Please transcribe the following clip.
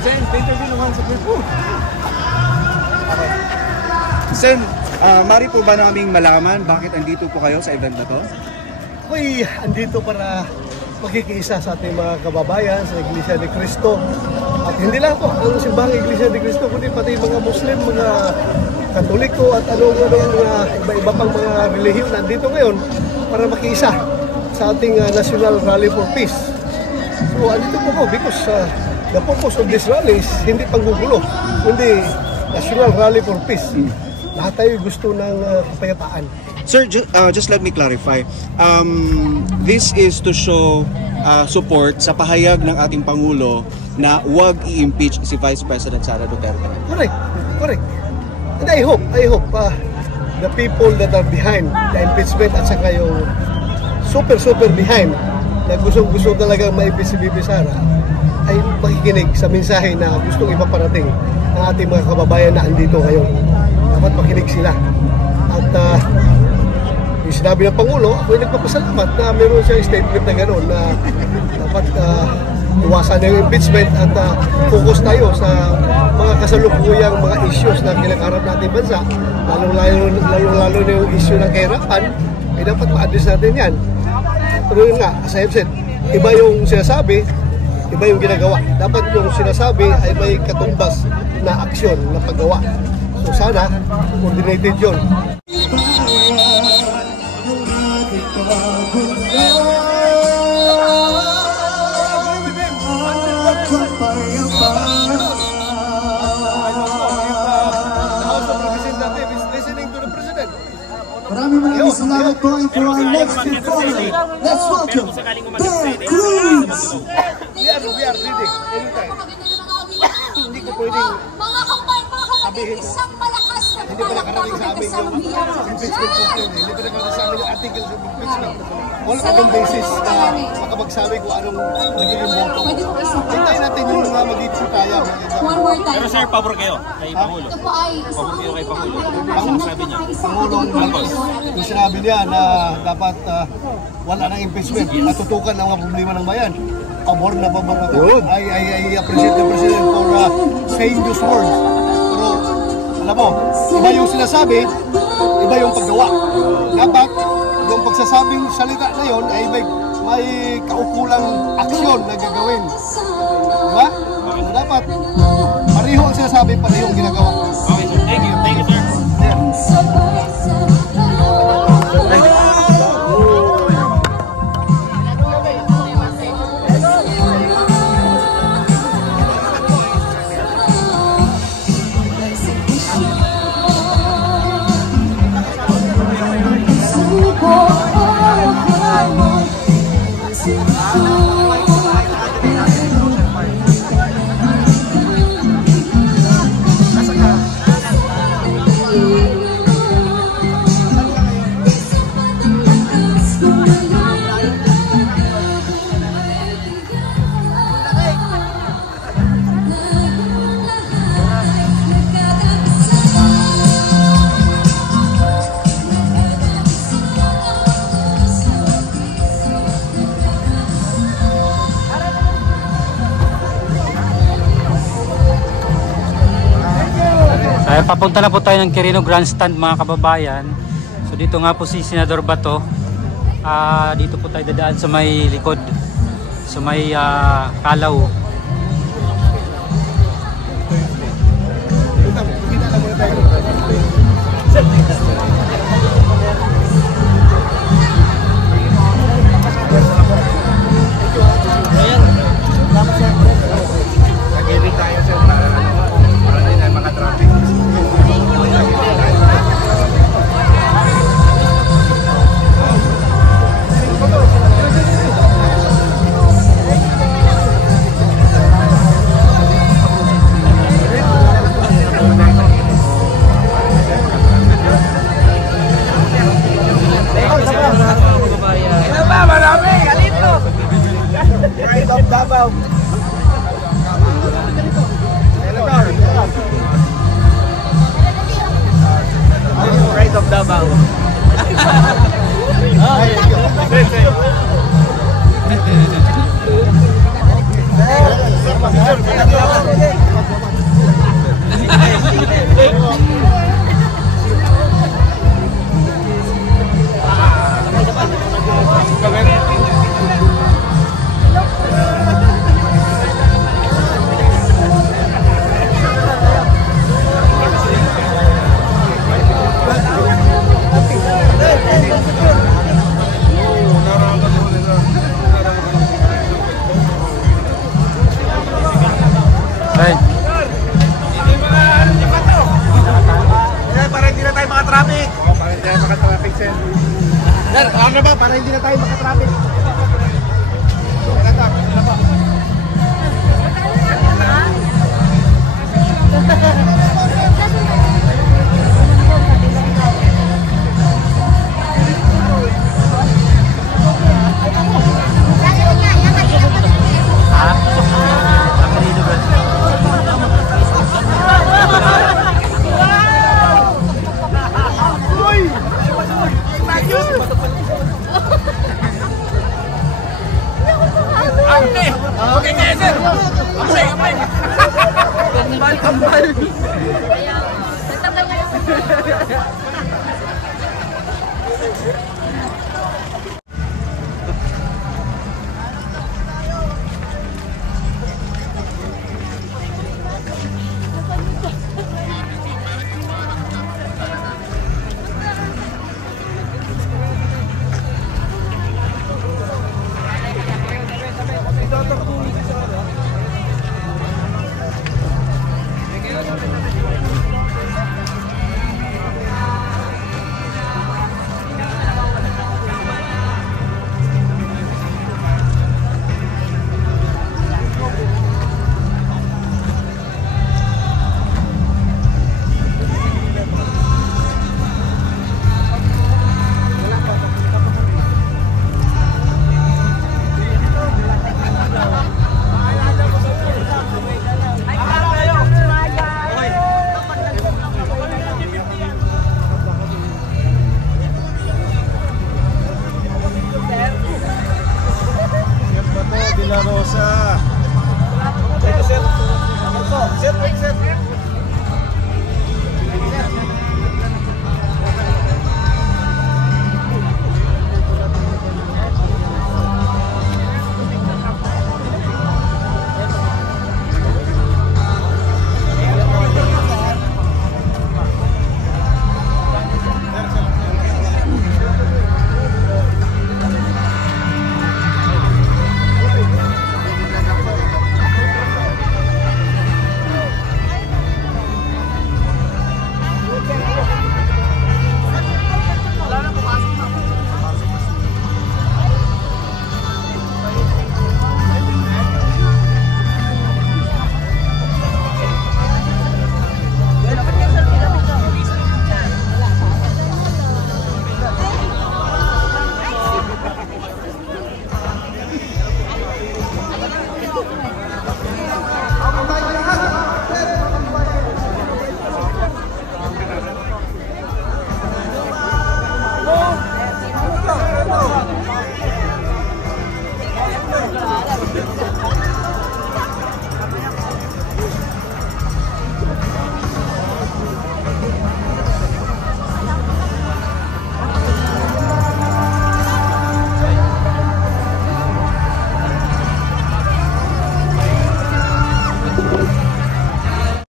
Sen, interview naman sa group. Okay. Sen, mari po ba naming malaman bakit andito po kayo sa event na to? Ako'y andito para magkikiisa sa ating mga kababayan sa Iglesia ni Cristo. At hindi lang po ang simbahang Iglesia ni Cristo, kundi pati mga Muslim, mga Katoliko at anong iba-iba pang mga relihiyon nandito ngayon para makiisa sa ating National Rally for Peace. So andito po ko because the purpose of this rally is hindi panggugulo, kundi National Rally for Peace. Lahat tayo gusto ng kapayapaan. Sir, just let me clarify. This is to show support sa pahayag ng ating Pangulo na huwag i-impeach si Vice President Sara Duterte. Correct, correct. And I hope the people that are behind the impeachment at saka yung super behind na gustong-gusto talagang ma-impeach si Bibi Sara ay makikinig sa mensahe na gustong ipaparating ng ating mga kababayan na andito ngayon. Dapat makinig sila. At yung sinabi ng Pangulo, ako ay nagpapasalamat na meron siyang statement na gano'n na dapat iwasan yung impeachment at focus tayo sa mga kasalukuyang mga issues na kinakarap natin bansa, lalong-lalo na yung issue ng kahirapan, ay dapat ma-address natin yan. Pero yun nga, as I have said, iba yung sinasabi, iba yung ginagawa. Dapat yung sinasabi ay may katumbas na aksyon, na paggawa. So sana, coordinated yun. Maraming salamat po, and for our next performer, let's welcome Bear Cruz! We are ready anytime. Hindi ko pwedeng sabihin ko, hindi pa nakarating sa amin yung impeachment complaint. Hindi pa nakarating sa amin yung article of impeachment. Wala pa bang basis na makapagsabi kung anong nagiging boto. Hintayin natin yung mga mag-issue tayo. Pero sir, pabor kayo kay Pangulo. Pabor kayo kay Pangulo. Ano sabi niya? Pangulo, yung sinabi niya na dapat wala ng impeachment at tutukan ang mga problema ng bayan. Pabor na ako. I appreciate the President for saying those words. Pero alam mo, iba yung sinasabi, iba yung paggawa. Dapat yung pagsasabing salita na yon ay may kaukulang aksyon na gagawin. Diba? So dapat pareho ang sinasabi, pareho ang ginagawa. Okay sir, thank you sir. Papunta na po tayo ng Quirino Grandstand mga kababayan. So dito nga po si Senador Bato. Dito po tayo dadaan sa may likod, sa may Kalaw. Right. Para hindi na tayo makatraffic. Para hindi na tayo makatraffic, sir. Ano ba? Para hindi na tayo makatraffic.